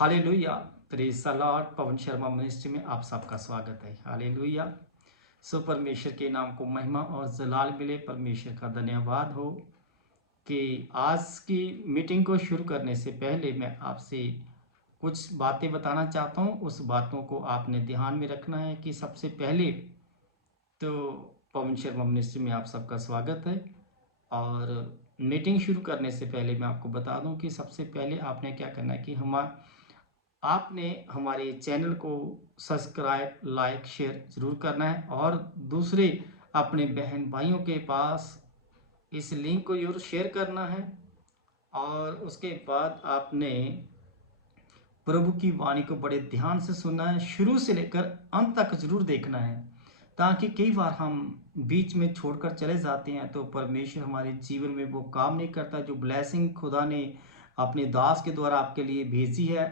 Hallelujah. Praise the Lord. Pawan Sharma ministry में आप सबका स्वागत है। हालेलुया। सो परमेश्वर के नाम को महिमा और जलाल मिले। परमेश्वर का धन्यवाद हो कि आज की मीटिंग को शुरू करने से पहले मैं आपसे कुछ बातें बताना चाहता हूँ। उस बातों को आपने ध्यान में रखना है कि सबसे पहले तो पवन शर्मा मिनिस्ट्री में आप सबका स्वागत है। और मीटिंग शुरू करने से पहले मैं आपको बता दूं कि सबसे पहले आपने क्या करना है कि आपने हमारे चैनल को सब्सक्राइब, लाइक, शेयर ज़रूर करना है और दूसरे अपने बहन भाइयों के पास इस लिंक को ज़रूर शेयर करना है। और उसके बाद आपने प्रभु की वाणी को बड़े ध्यान से सुनना है, शुरू से लेकर अंत तक ज़रूर देखना है, ताकि कई बार हम बीच में छोड़कर चले जाते हैं तो परमेश्वर हमारे जीवन में वो काम नहीं करता जो ब्लेसिंग खुदा ने अपने दास के द्वारा आपके लिए भेजी है।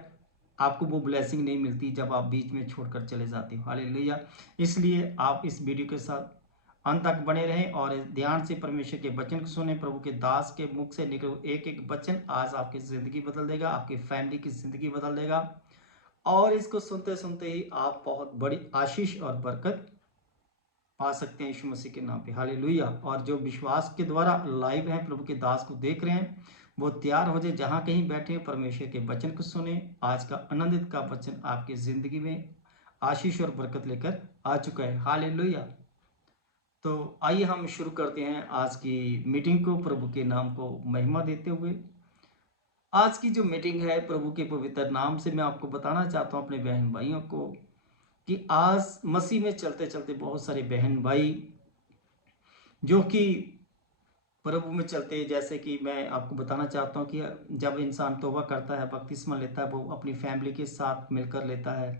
आपको वो ब्लेसिंग नहीं मिलती जब आप बीच में छोड़कर चले जाते हो। हालेलुया। इसलिए आप इस वीडियो के साथ अंत तक बने रहें और ध्यान से परमेश्वर के वचन को सुने। प्रभु के दास के मुख से निकले एक एक वचन आज आपकी ज़िंदगी बदल देगा, आपकी फैमिली की ज़िंदगी बदल देगा। और इसको सुनते सुनते ही आप बहुत बड़ी आशीष और बरकत पा सकते हैं यीशु मसीह के नाम पे। हालेलुया। और जो विश्वास के द्वारा लाइव हैं, प्रभु के दास को देख रहे हैं, वो तैयार हो जाए, जहाँ कहीं बैठे हैं, परमेश्वर के वचन को सुने। आज का आनंदित का वचन आपकी ज़िंदगी में आशीष और बरकत लेकर आ चुका है। हालेलुया। तो आइए हम शुरू करते हैं आज की मीटिंग को, प्रभु के नाम को महिमा देते हुए। आज की जो मीटिंग है, प्रभु के पवित्र नाम से मैं आपको बताना चाहता हूँ अपने बहन भाइयों को कि आज मसीह में चलते चलते बहुत सारे बहन भाई जो कि प्रभु में चलते, जैसे कि मैं आपको बताना चाहता हूँ कि जब इंसान तौबा करता है, बपतिस्मा लेता है, वो अपनी फैमिली के साथ मिलकर लेता है।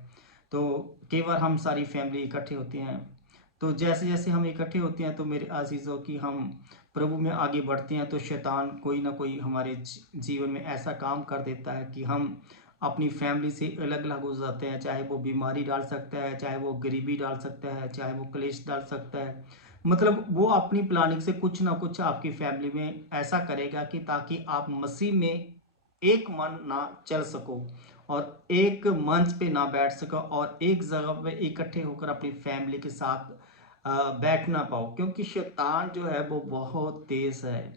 तो कई बार हम सारी फैमिली इकट्ठे होते हैं। तो जैसे जैसे हम इकट्ठे होते हैं तो मेरे अजीज़ों की हम प्रभु में आगे बढ़ते हैं तो शैतान कोई ना कोई हमारे जीवन में ऐसा काम कर देता है कि हम अपनी फैमिली से अलग अलग हो जाते हैं। चाहे वो बीमारी डाल सकता है, चाहे वो गरीबी डाल सकता है, चाहे वो क्लेश डाल सकता है। मतलब वो अपनी प्लानिंग से कुछ ना कुछ आपकी फैमिली में ऐसा करेगा कि ताकि आप मसीह में एक मन ना चल सको और एक मंच पे ना बैठ सको और एक जगह पे इकट्ठे होकर अपनी फैमिली के साथ बैठ ना पाओ, क्योंकि शैतान जो है वो बहुत तेज है।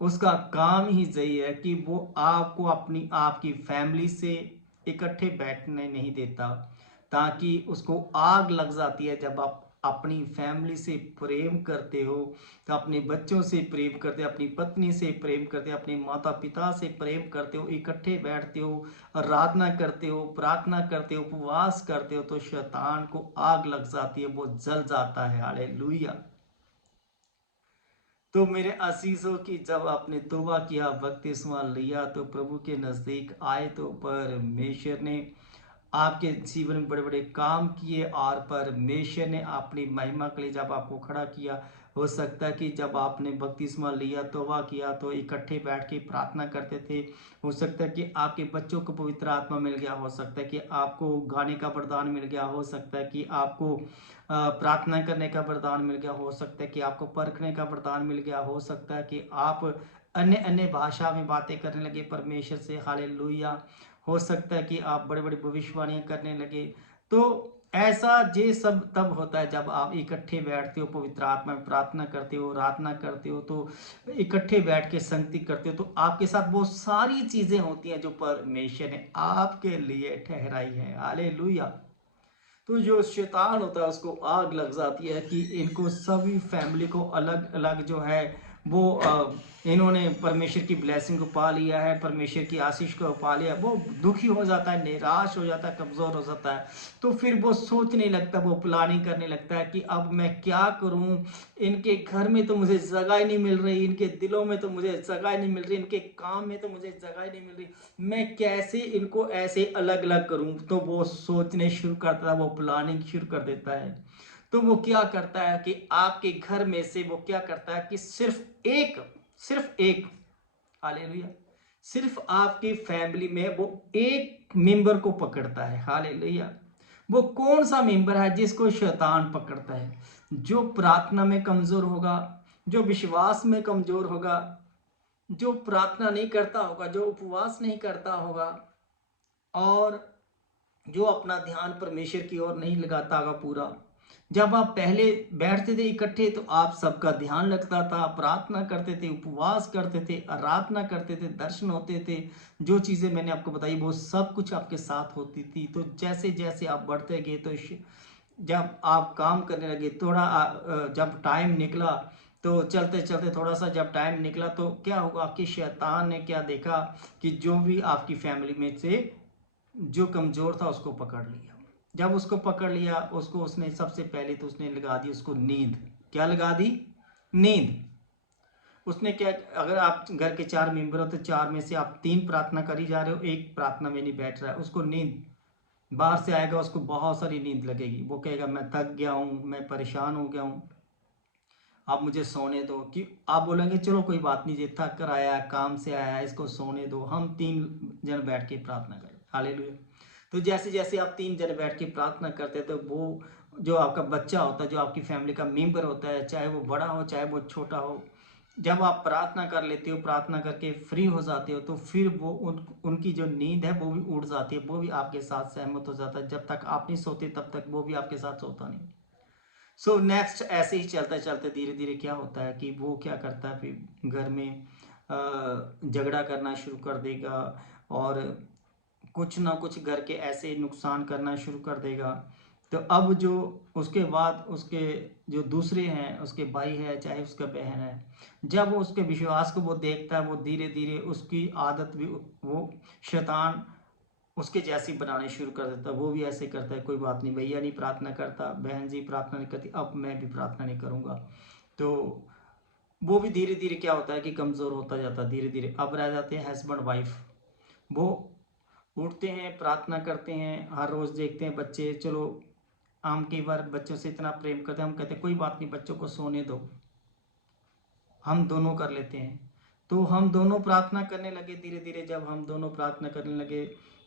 उसका काम ही यही है कि वो आपको अपनी आपकी फैमिली से इकट्ठे बैठने नहीं देता, ताकि उसको आग लग जाती है जब आप अपनी फैमिली से प्रेम करते हो, तो अपने बच्चों से प्रेम करते हो, अपनी पत्नी से प्रेम करते हो, अपने माता पिता से प्रेम करते हो, इकट्ठे बैठते हो, आराधना करते हो, प्रार्थना करते हो, उपवास करते हो, तो शैतान को आग लग जाती है, वो जल जाता है। हालेलुया। तो मेरे अजीजों की जब आपने तौबा किया, बपतिस्मा लिया, तो प्रभु के नज़दीक आए, तो परमेश्वर ने आपके जीवन में बड़े बड़े काम किए और परमेश्वर ने अपनी महिमा के लिए जब आपको खड़ा किया। हो सकता है कि जब आपने बपतिस्मा लिया, तौबा किया, तो इकट्ठे बैठ के प्रार्थना करते थे। हो सकता है कि आपके बच्चों को पवित्र आत्मा मिल गया, हो सकता है कि आपको गाने का वरदान मिल गया, हो सकता है कि आपको प्रार्थना करने का वरदान मिल गया, हो सकता है कि आपको परखने का वरदान मिल गया, हो सकता है कि आप अन्य अन्य भाषा में बातें करने लगे परमेश्वर से। हालेलुया। हो सकता है कि आप बड़े बड़े भविष्यवाणियां करने लगे। तो ऐसा ये सब तब होता है जब आप इकट्ठे बैठते हो, पवित्र आत्मा में प्रार्थना करते हो, आराधना करते हो, तो इकट्ठे बैठ के संगति करते हो, तो आपके साथ वो सारी चीजें होती हैं जो परमेश्वर ने आपके लिए ठहराई है। हालेलुया। तो जो शैतान होता है उसको आग लग जाती है कि इनको सभी फैमिली को अलग अलग जो है वो इन्होंने परमेश्वर की ब्लेसिंग को पा लिया है, परमेश्वर की आशीष को पा लिया। वो दुखी हो जाता है, निराश हो जाता है, कमज़ोर हो जाता है। तो फिर वो सोचने लगता है, वो प्लानिंग करने लगता है कि अब मैं क्या करूं, इनके घर में तो मुझे जगह ही नहीं मिल रही, इनके दिलों में तो मुझे जगह ही नहीं मिल रही, इनके काम में तो मुझे जगह ही नहीं मिल रही, मैं कैसे इनको ऐसे अलग अलग करूं। तो वो सोचने शुरू करता है, वो प्लानिंग शुरू कर देता है। तो वो क्या करता है कि आपके घर में से वो क्या करता है कि सिर्फ एक हालेलुया, सिर्फ आपकी फैमिली में वो एक मेंबर को पकड़ता है। हालेलुया। वो कौन सा मेंबर है जिसको शैतान पकड़ता है? जो प्रार्थना में कमजोर होगा, जो विश्वास में कमजोर होगा, जो प्रार्थना नहीं करता होगा, जो उपवास नहीं करता होगा, और जो अपना ध्यान परमेश्वर की ओर नहीं लगाता होगा पूरा। जब आप पहले बैठते थे इकट्ठे तो आप सबका ध्यान लगता था, प्रार्थना करते थे, उपवास करते थे, आराधना करते थे, दर्शन होते थे। जो चीज़ें मैंने आपको बताई वो सब कुछ आपके साथ होती थी। तो जैसे जैसे आप बढ़ते गए तो जब आप काम करने लगे थोड़ा जब टाइम निकला तो चलते चलते थोड़ा सा जब टाइम निकला तो क्या हुआ कि शैतान ने क्या देखा कि जो भी आपकी फैमिली में से जो कमज़ोर था उसको पकड़ लिया। जब उसको पकड़ लिया उसको उसने सबसे पहले तो उसने लगा दी उसको नींद। क्या लगा दी? नींद। उसने क्या, अगर आप घर के 4 मेंबर हो तो 4 में से आप 3 प्रार्थना करी जा रहे हो, एक प्रार्थना में नहीं बैठ रहा है, उसको नींद। बाहर से आएगा उसको बहुत सारी नींद लगेगी, वो कहेगा मैं थक गया हूँ, मैं परेशान हो गया हूँ, आप मुझे सोने दो। कि आप बोलेंगे चलो कोई बात नहीं, ये थक कर आया है, काम से आया है, इसको सोने दो, हम 3 जन बैठ के प्रार्थना करें। हालेलुया। तो जैसे जैसे आप 3 जन बैठ के प्रार्थना करते हैं तो वो जो आपका बच्चा होता है, जो आपकी फैमिली का मेंबर होता है, चाहे वो बड़ा हो चाहे वो छोटा हो, जब आप प्रार्थना कर लेते हो, प्रार्थना करके फ्री हो जाते हो तो फिर वो उनकी जो नींद है वो भी उड़ जाती है, वो भी आपके साथ सहमत हो जाता है। जब तक आप नहीं सोते तब तक वो भी आपके साथ सोता नहीं। सो नेक्स्ट ऐसे ही चलते चलते धीरे धीरे क्या होता है कि वो क्या करता है, फिर घर में झगड़ा करना शुरू कर देगा और कुछ ना कुछ घर के ऐसे नुकसान करना शुरू कर देगा। तो अब जो उसके बाद उसके जो दूसरे हैं, उसके भाई है चाहे उसका बहन है, जब वो उसके विश्वास को वो देखता है, वो धीरे धीरे उसकी आदत भी वो शैतान उसके जैसी बनाने शुरू कर देता है। वो भी ऐसे करता है, कोई बात नहीं, भैया नहीं प्रार्थना करता, बहन जी प्रार्थना नहीं करती, अब मैं भी प्रार्थना नहीं करूँगा। तो वो भी धीरे धीरे क्या होता है कि कमज़ोर होता जाता है धीरे धीरे। अब रह जाते हैं हस्बैंड वाइफ। वो उठते हैं, प्रार्थना करते हैं, हर रोज़ देखते हैं बच्चे, चलो हम कई बार बच्चों से इतना प्रेम करते हैं, हम कहते हैं कोई बात नहीं बच्चों को सोने दो, हम दोनों कर लेते हैं। तो हम दोनों प्रार्थना करने लगे धीरे धीरे। जब हम दोनों प्रार्थना करने लगे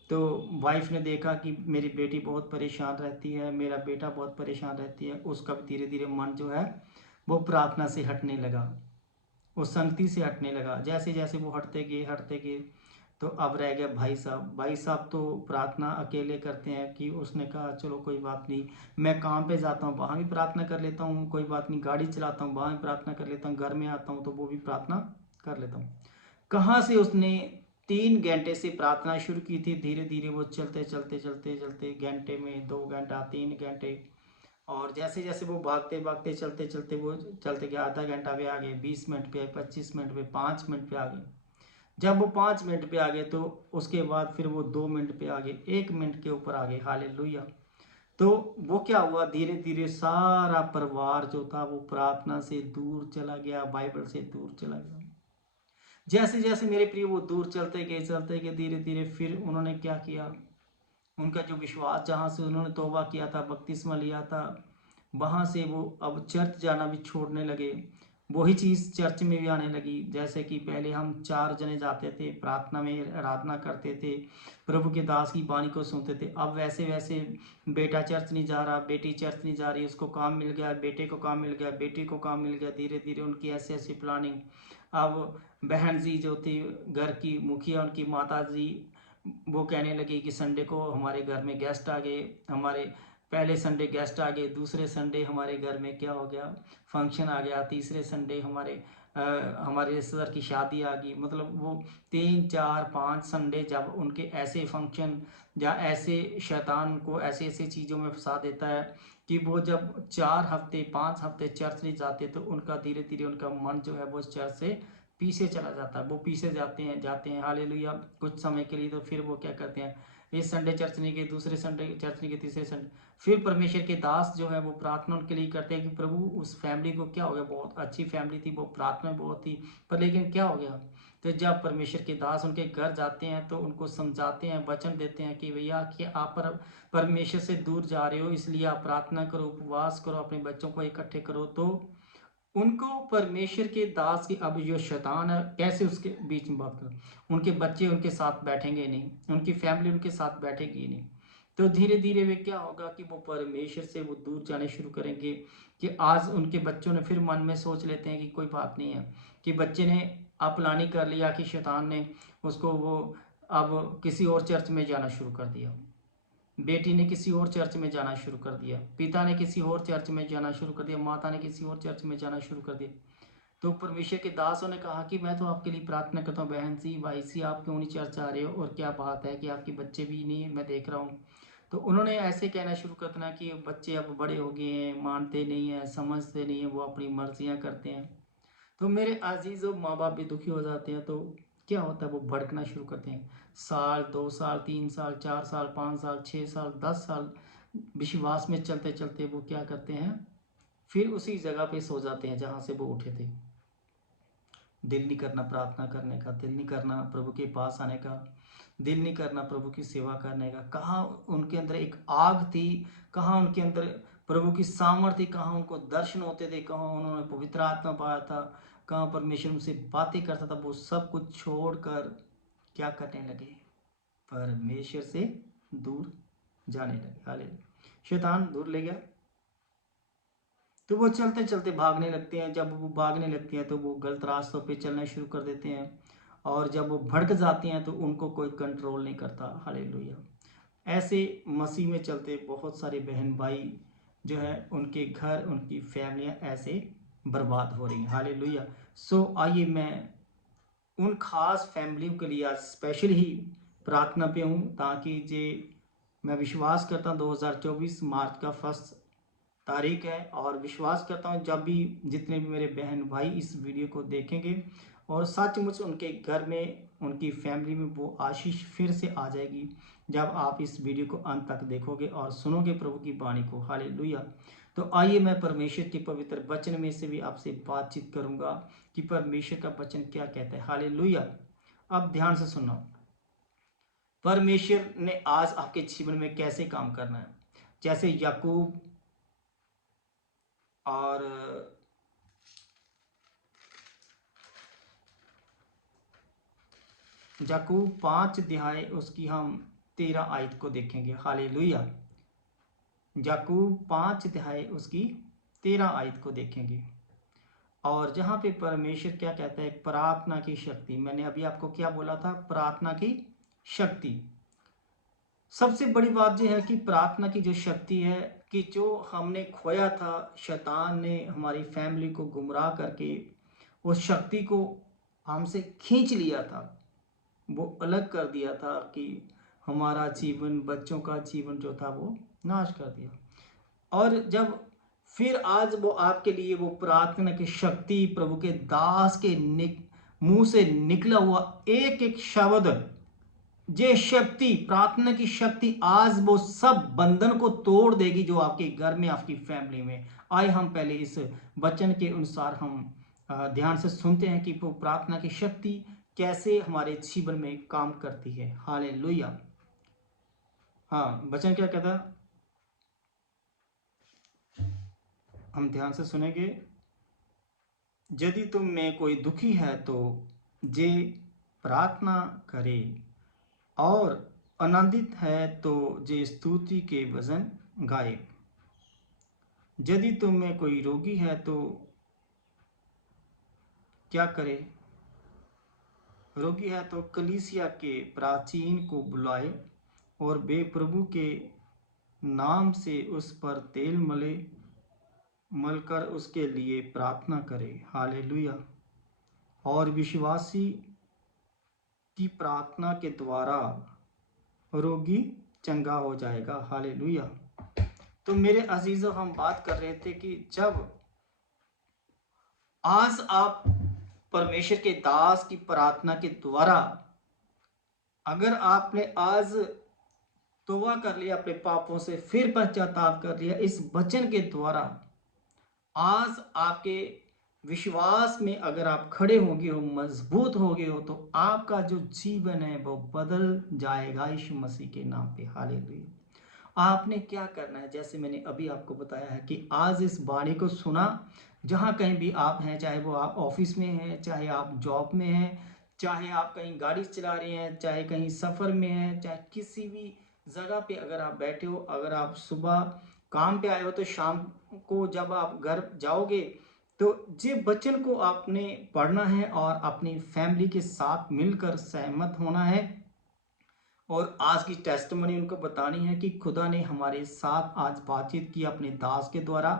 तो वाइफ ने देखा कि मेरी बेटी बहुत परेशान रहती है, मेरा बेटा बहुत परेशान रहती है, उसका भी धीरे धीरे मन जो है वो प्रार्थना से हटने लगा, वो संगति से हटने लगा। जैसे जैसे वो हटते गए तो अब रह गया भाई साहब। भाई साहब तो प्रार्थना अकेले करते हैं कि उसने कहा चलो कोई बात नहीं, मैं काम पे जाता हूँ वहाँ भी प्रार्थना कर लेता हूँ, कोई बात नहीं, गाड़ी चलाता हूँ वहाँ भी प्रार्थना कर लेता हूँ, घर में आता हूँ तो वो भी प्रार्थना कर लेता हूँ। कहाँ से उसने 3 घंटे से प्रार्थना शुरू की थी, धीरे धीरे वो चलते चलते चलते चलते घंटे में 2 घंटा 3 घंटे, और जैसे जैसे वो भागते भागते चलते चलते वो चलते गए, आधा घंटा पे आ गए, 20 मिनट पे, 25 मिनट पे, 5 मिनट पे आ गए। जब वो 5 मिनट पे आ गए तो उसके बाद फिर वो 2 मिनट पे आ गए, 1 मिनट के ऊपर आ गए। हालेलुया। तो वो क्या हुआ, धीरे धीरे सारा परिवार जो था वो प्रार्थना से दूर चला गया, बाइबल से दूर चला गया। जैसे जैसे मेरे प्रिय वो दूर चलते गए धीरे धीरे, फिर उन्होंने क्या किया, उनका जो विश्वास, जहाँ से उन्होंने तौबा किया था, बपतिस्मा लिया था, वहाँ से वो अब चर्च जाना भी छोड़ने लगे। वही चीज़ चर्च में भी आने लगी। जैसे कि पहले हम 4 जने जाते थे, प्रार्थना में आराधना करते थे, प्रभु के दास की वाणी को सुनते थे। अब वैसे वैसे बेटा चर्च नहीं जा रहा, बेटी चर्च नहीं जा रही, उसको काम मिल गया, बेटे को काम मिल गया, बेटी को काम मिल गया, धीरे धीरे उनकी ऐसी ऐसी प्लानिंग। अब बहन जी जो थी घर की मुखिया, उनकी माता जी, वो कहने लगी कि संडे को हमारे घर में गेस्ट आ गए, हमारे पहले संडे गेस्ट आ गए, दूसरे संडे हमारे घर में क्या हो गया, फंक्शन आ गया, तीसरे संडे हमारे रिश्तेदार की शादी आ गई। मतलब वो 3 4 5 संडे जब उनके ऐसे फंक्शन या ऐसे शैतान को ऐसे ऐसे चीज़ों में फंसा देता है कि वो जब 4 हफ्ते 5 हफ्ते चर्च नहीं जाते तो उनका धीरे धीरे उनका मन जो है वो चर्च से पीछे चला जाता है। वो पीछे जाते हैं हालेलुया कुछ समय के लिए, तो फिर वो क्या करते हैं, इस संडे चर्च नहीं गए, दूसरे संडे चर्च नहीं गए, तीसरे संडे फिर परमेश्वर के दास जो है वो प्रार्थना उनके लिए करते हैं कि प्रभु उस फैमिली को क्या हो गया, बहुत अच्छी फैमिली थी, वो प्रार्थना में बहुत थी, पर लेकिन क्या हो गया। तो जब परमेश्वर के दास उनके घर जाते हैं तो उनको समझाते हैं, वचन देते हैं कि भैया कि आप परमेश्वर से दूर जा रहे हो, इसलिए आप प्रार्थना करो, उपवास करो, अपने बच्चों को इकट्ठे करो। तो उनको परमेश्वर के दास की, अब जो शैतान है कैसे उसके बीच में बात करो, उनके बच्चे उनके साथ बैठेंगे नहीं, उनकी फैमिली उनके साथ बैठेगी ही नहीं। तो धीरे धीरे वे क्या होगा कि वो परमेश्वर से वो दूर जाने शुरू करेंगे। कि आज उनके बच्चों ने फिर मन में सोच लेते हैं कि कोई बात नहीं है, कि बच्चे ने अपलानी कर लिया कि शैतान ने उसको वो अब किसी और चर्च में जाना शुरू कर दिया, बेटी ने किसी और चर्च में जाना शुरू कर दिया, पिता ने किसी और चर्च में जाना शुरू कर दिया, माता ने किसी और चर्च में जाना शुरू कर दिया। तो परमेश्वर के दासों ने कहा कि मैं तो आपके लिए प्रार्थना करता हूँ, बहन सी भाई सी, आप क्यों नहीं चर्च आ रहे हो, और क्या बात है कि आपके बच्चे भी नहीं, मैं देख रहा हूँ। तो उन्होंने ऐसे कहना शुरू कर देना कि बच्चे अब बड़े हो गए हैं, मानते नहीं हैं, समझते नहीं हैं, वो अपनी मर्जियाँ करते हैं। तो मेरे अजीज़ और माँ बाप भी दुखी हो जाते हैं। तो क्या होता है, वो भड़कना शुरू करते हैं। साल 2 साल 3 साल 4 साल 5 साल 6 साल 10 साल विश्वास में चलते चलते वो क्या करते हैं, फिर उसी जगह पे सो जाते हैं जहाँ से वो उठे थे। दिल नहीं करना प्रार्थना करने का, दिल नहीं करना प्रभु के पास आने का, दिल नहीं करना प्रभु की सेवा करने का। कहाँ उनके अंदर एक आग थी, कहाँ उनके अंदर प्रभु की सामर्थ्य, कहाँ उनको दर्शन होते थे, कहाँ उन्होंने पवित्र आत्मा पाया था, कहाँ परमेश्वर उनसे बातें करता था। वो सब कुछ छोड़कर क्या करने लगे, परमेश्वर से दूर जाने लगे। हालेलुया। शैतान दूर ले गया, तो वो चलते चलते भागने लगते हैं। जब वो भागने लगते हैं तो वो गलत रास्तों पे चलना शुरू कर देते हैं, और जब वो भड़क जाते हैं तो उनको कोई कंट्रोल नहीं करता। हालेलुया। ऐसे मसीह में चलते बहुत सारे बहन भाई जो है, उनके घर, उनकी फैमिलियां ऐसे बर्बाद हो रही हैं। हालेलुया। सो आइए मैं उन खास फैमिलियों के लिए आज स्पेशल ही प्रार्थना पे हूँ, ताकि जे मैं विश्वास करता हूँ 2024 मार्च का फर्स्ट तारीख है, और विश्वास करता हूँ जब भी जितने भी मेरे बहन भाई इस वीडियो को देखेंगे, और सचमुच उनके घर में, उनकी फैमिली में वो आशीष फिर से आ जाएगी जब आप इस वीडियो को अंत तक देखोगे और सुनोगे प्रभु की वाणी को। हालेलुया। तो आइए मैं परमेश्वर के पवित्र वचन में से भी आपसे बातचीत करूंगा कि परमेश्वर का वचन क्या कहता है। हालेलुया। अब ध्यान से सुनो, परमेश्वर ने आज आपके जीवन में कैसे काम करना है। जैसे याकूब और याकूब 5 अध्याय उसकी हम 13 आयत को देखेंगे। हालेलुया। याकूब 5 अध्याय उसकी 13 आयत को देखेंगे, और जहाँ पे परमेश्वर क्या कहता है, प्रार्थना की शक्ति। मैंने अभी आपको क्या बोला था, प्रार्थना की शक्ति। सबसे बड़ी बात यह है कि प्रार्थना की जो शक्ति है, कि जो हमने खोया था, शैतान ने हमारी फैमिली को गुमराह करके उस शक्ति को हमसे खींच लिया था, वो अलग कर दिया था, कि हमारा जीवन, बच्चों का जीवन जो था वो नाश कर दिया। और जब फिर आज वो आपके लिए वो प्रार्थना की शक्ति, प्रभु के दास के मुंह से निकला हुआ एक एक शब्द, ये शक्ति, प्रार्थना की शक्ति आज वो सब बंधन को तोड़ देगी जो आपके घर में, आपकी फैमिली में। आए हम पहले इस वचन के अनुसार हम ध्यान से सुनते हैं कि वो प्रार्थना की शक्ति कैसे हमारे जीवन में काम करती है। हालेलुया। हाँ, वचन क्या कहता है, हम ध्यान से सुनेंगे। यदि तुम में कोई दुखी है तो जे प्रार्थना करे, और आनंदित है तो जे स्तुति के भजन गाए। यदि तुम में कोई रोगी है तो क्या करे, रोगी है तो कलीसिया के प्राचीन को बुलाए, और वे प्रभु के नाम से उस पर तेल मलकर उसके लिए प्रार्थना करे। हालेलुया। और विश्वासी की प्रार्थना के द्वारा रोगी चंगा हो जाएगा। हालेलुया। तो मेरे अजीजों, हम बात कर रहे थे कि जब आज आप परमेश्वर के दास की प्रार्थना के द्वारा, अगर आपने आज तौबा कर लिया अपने पापों से, फिर पश्चाताप कर लिया इस वचन के द्वारा, आज आपके विश्वास में अगर आप खड़े हो गए हो, मजबूत हो गए हो, तो आपका जो जीवन है वो बदल जाएगा यीशु मसीह के नाम पे। हालेलुया। आपने क्या करना है, जैसे मैंने अभी आपको बताया है कि आज इस वाणी को सुना, जहाँ कहीं भी आप हैं, चाहे वो आप ऑफिस में हैं, चाहे आप जॉब में हैं, चाहे आप कहीं गाड़ी चला रहे हैं, चाहे कहीं सफ़र में हैं, चाहे किसी भी जगह पे अगर आप बैठे हो, अगर आप सुबह काम पे आए हो, तो शाम को जब आप घर जाओगे, तो जे वचन को आपने पढ़ना है और अपनी फैमिली के साथ मिलकर सहमत होना है, और आज की टेस्टिमनी उनको बतानी है कि खुदा ने हमारे साथ आज बातचीत की अपने दास के द्वारा,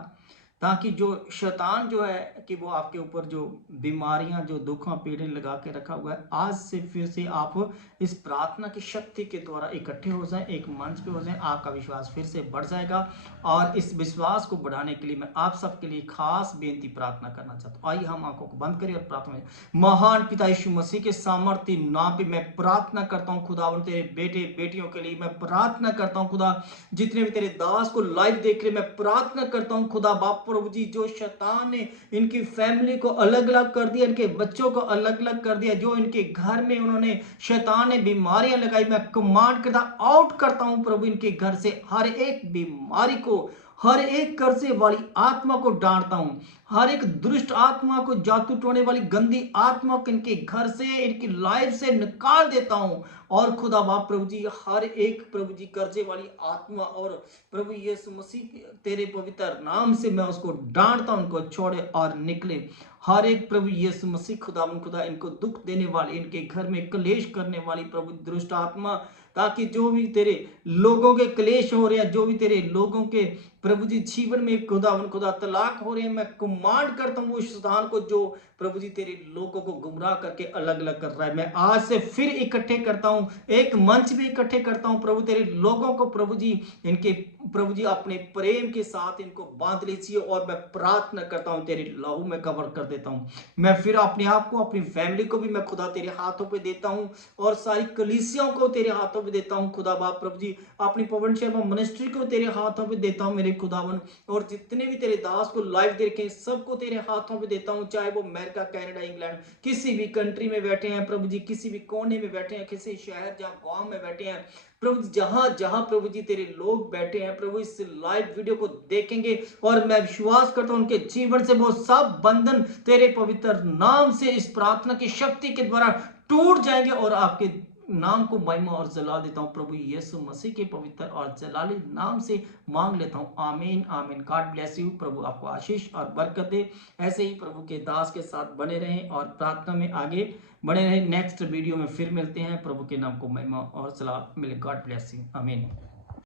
ताकि जो शैतान जो है कि वो आपके ऊपर जो बीमारियां जो दुखों पीड़े लगा के रखा हुआ है, आज से फिर से आप इस प्रार्थना की शक्ति के द्वारा इकट्ठे हो जाएं, एक मंच पे हो जाएं, आपका विश्वास फिर से बढ़ जाएगा। और इस विश्वास को बढ़ाने के लिए मैं आप सबके लिए खास बेनती प्रार्थना करना चाहता हूँ। आइए हम आंखों को बंद करें और प्रार्थना। महान पिता यीशु मसीह के सामर्थ्य नाम पे मैं प्रार्थना करता हूँ खुदावन, तेरे बेटे बेटियों के लिए मैं प्रार्थना करता हूँ खुदा, जितने भी तेरे दास को लाइव देख रहे मैं प्रार्थना करता हूँ खुदा बाप प्रभु जी, जो शैतान ने इनकी फैमिली को अलग अलग कर दिया, इनके बच्चों को अलग अलग कर दिया, जो इनके घर में उन्होंने शैतान ने बीमारियां लगाई, मैं कमांड करता आउट करता हूँ प्रभु, इनके घर से हर एक बीमारी को, हर एक कर्जे वाली आत्मा को डांटता हूं, हर एक दुष्ट आत्मा को, जादू टोने वाली गंदी आत्मा को इनके घर से, इनकी लाइफ से निकाल देता हूं। और खुदा बाप प्रभु जी, हर एक प्रभु जी कर्जे वाली आत्मा और प्रभु यीशु मसीह तेरे पवित्र नाम से मैं उसको डांटता हूं, उनको छोड़े और निकले। हर एक प्रभु यीशु मसीह खुदा इनको दुख देने वाले, इनके घर में क्लेश करने वाली प्रभु दुष्ट आत्मा, ताकि जो भी तेरे लोगों के क्लेश हो रहे हैं, जो भी तेरे लोगों के प्रभु जी जीवन में खुदा तलाक हो रहे हैं, मैं कमांड करता हूँ उस शैतान को जो प्रभु जी तेरे लोगों को गुमराह करके अलग अलग कर रहा है, मैं आज से फिर इकट्ठे करता हूँ, एक मंच में इकट्ठे करता हूँ प्रभु, तेरे लोगों को प्रभु जी इनके प्रभु जी अपने प्रेम के साथ इनको बांध लीजिए। और मैं प्रार्थना करता हूँ तेरे लहू में कवर कर देता हूँ। मैं फिर अपने आप को, अपनी फैमिली को भी मैं खुदा तेरे हाथों पे देता हूँ, और सारी कलीसियों को तेरे हाथों पे देता हूँ खुदा बाप प्रभु जी, अपनी पवन शर्मा मिनिस्ट्री को तेरे हाथों पे देता हूँ मेरे खुदावन, और जितने भी तेरे दास को लाइव देखे सबको तेरे हाथों पे देता हूँ, चाहे वो अमेरिका, कनाडा, इंग्लैंड, किसी भी कंट्री में बैठे हैं प्रभु जी, किसी भी कोने में बैठे हैं, किसी शहर जहाँ गांव में बैठे हैं प्रभु जी, जहां जहां प्रभु जी तेरे लोग बैठे हैं प्रभु, इस लाइव वीडियो को देखेंगे, और मैं विश्वास करता हूं उनके जीवन से वो सब बंधन तेरे पवित्र नाम से इस प्रार्थना की शक्ति के द्वारा टूट जाएंगे, और आपके नाम को महिमा और जला देता हूं प्रभु यीशु मसीह के पवित्र और जलाली नाम से मांग लेता हूं, आमीन आमीन। गॉड ब्लेस यू, प्रभु आपको आशीष और बरकत दे, ऐसे ही प्रभु के दास के साथ बने रहें और प्रार्थना में आगे बने रहें। नेक्स्ट वीडियो में फिर मिलते हैं, प्रभु के नाम को महिमा और सलाह मिले। गॉड ब्लेस यू, आमीन।